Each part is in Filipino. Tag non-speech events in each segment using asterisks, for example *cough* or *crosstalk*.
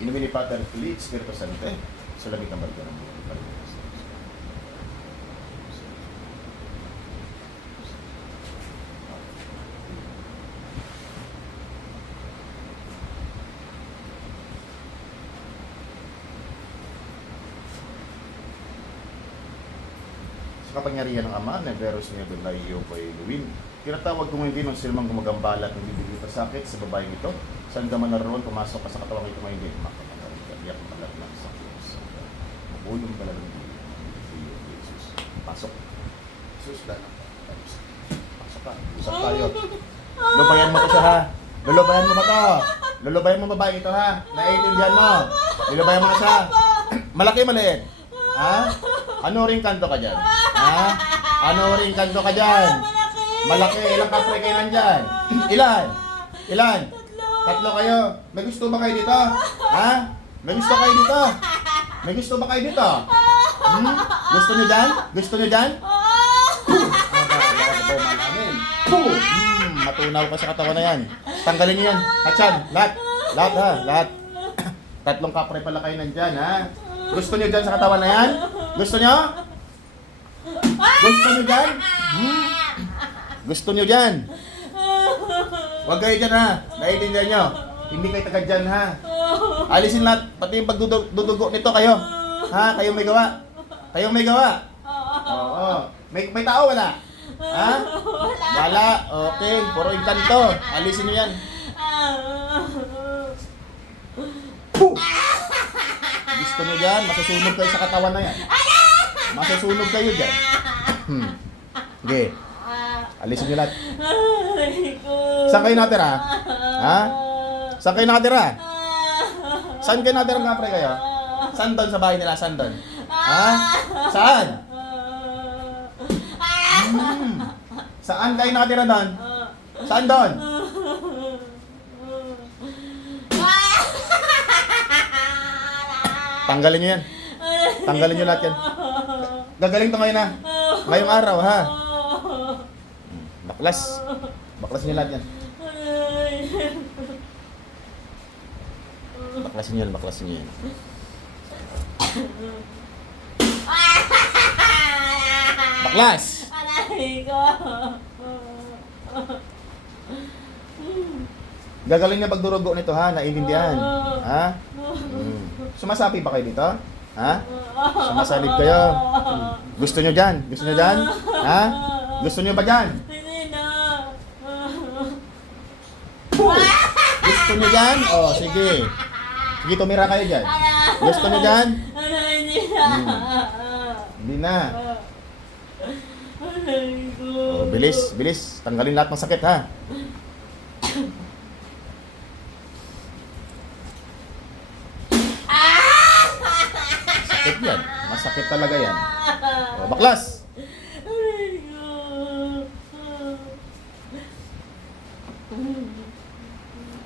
Inumin ni Pater Feliz, Espiritu Santo, sa lamig ng barko ng buhay. Sa kapangyarihan ng Ama, na Veros niya kay Luwin. Tinatawag ko ngayon din ang silmang gumagambala at hindi bibigay sakit sa babaeng ito. Saan ka man naroon, pumasok ka sa katawang ito ngayon din. Makapagalit ka, iyak malag ng sa Diyos. Mabulong ka lang ng Iyo, Jesus. Pasok. Jesus, dala. Pasok ka. Usap tayo. *laughs* Lulubayan mo to siya ha. Lulubayan mo to? Lulubayan mo babae ito ha. Naiintindihan mo. Lulubayan mo na siya. *clears throat* Malaki maliit. Ha? Ano ring kanto ka dyan? Ha? Ano ring kanto ka dyan? *laughs* Malaki! Malaki. Ilang kapre kayo nandyan? Ilan? Ilan? Tatlo! Kayo. May gusto ba kayo dito? Ha? May gusto kayo dito? May gusto ba kayo dito? Hmm? Gusto nyo dyan? Gusto nyo dyan? Hmm, matunaw pa sa katawan na yan. Tanggalin niyo yan. Hatchan, lahat. Lahat ha, lahat. *clears throat* Tatlong kapre pala kayo nandyan ha. Gusto niyo dyan sa katawan na yan? Gusto niyo? Gusto niyo dyan? Hmm? Gusto niyo dyan? Huwag kayo dyan ha. Naiintindihan niyo. Hindi kayo taga dyan ha. Alisin lahat. Pati yung pagdudugo nito kayo. Ha? Kayo may gawa. Kayo may gawa. Oo. May, may tao wala? Ha? Wala. Okay. Puro yung kanto. Alisin niyo yan. Puh! Gusto niyo dyan? Masusunog kayo sa katawan na yan. Masusunog kayo dyan. Hmm. Sige. Alisin niyo lahat. Saan kayo natira? Ha? Saan kayo natira? Saan kayo natira nga pre kayo? Saan doon sa bahay nila? Saan doon? Ha? Saan? Hmm. Saan kayo nakatira doon? Saan doon? Tanggalin niyo yan. Tanggalin niyo lahat yan. Gagaling to ngayon ha. Ngayong araw ha. Hmm. Baklas. Baklas niyo lahat yan. Baklasin niyo baklasin niyo yan. Baklas! Aray ko. Gagaling na pagdurugo nito ha, naiintindihan. Ha? Hmm. Sumasapi ba kayo dito? Ha? Sumasalib kayo. Gusto nyo dyan? Gusto nyo dyan? Ha? Gusto nyo ba dyan? Hindi na. Gusto nyo dyan? O, sige. Sige, tumira kayo dyan. Gusto nyo dyan? Aray, hindi na. Hindi na. Aray ko. O, bilis, bilis. Tanggalin lahat ng sakit ha. Sakit yan. Masakit talaga yan. O, baklas! Aray ko.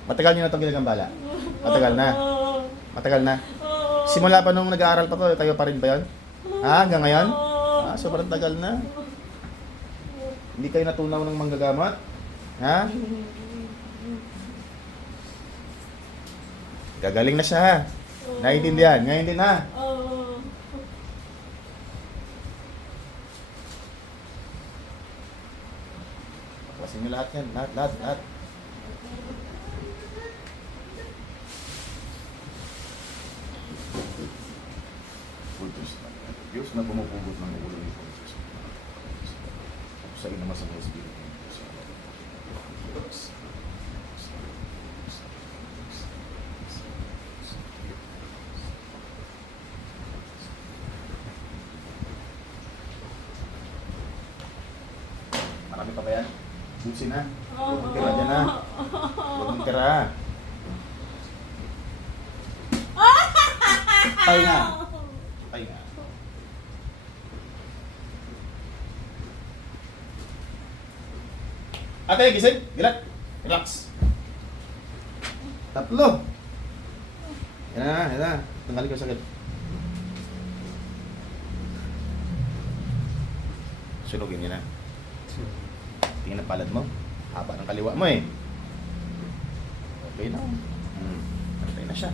Matagal nyo na itong ginagambala? Matagal na? Matagal na? Simula pa nung nag-aaral pa to, kayo pa rin ba yun? Ha? Hanggang ngayon? Ah, sobrang tagal na. Hindi kayo natunaw ng manggagamot? Ha? Gagaling na siya ha. Naiintindihan. Ngayon din ha. Baklasin niyo lahat yan. Lahat, lahat, lahat. Kultus na. Diyos na pumupugot ng ulo ni Kultus. Ako sa ina masama espiritu ng Diyos. Marami pa ba yan? Susi na. Huwag tira dyan ha. Huwag tira *laughs* ha. Ay na. Ay na. Ate, gising. Gilat. Relax. Tatlo. Yan na, yan na. Tanggalin ko sakit. Sunugin niya na. Tingnan ang palad mo. Haba ng kaliwa mo eh. Okay na. Hmm. Antay na siya.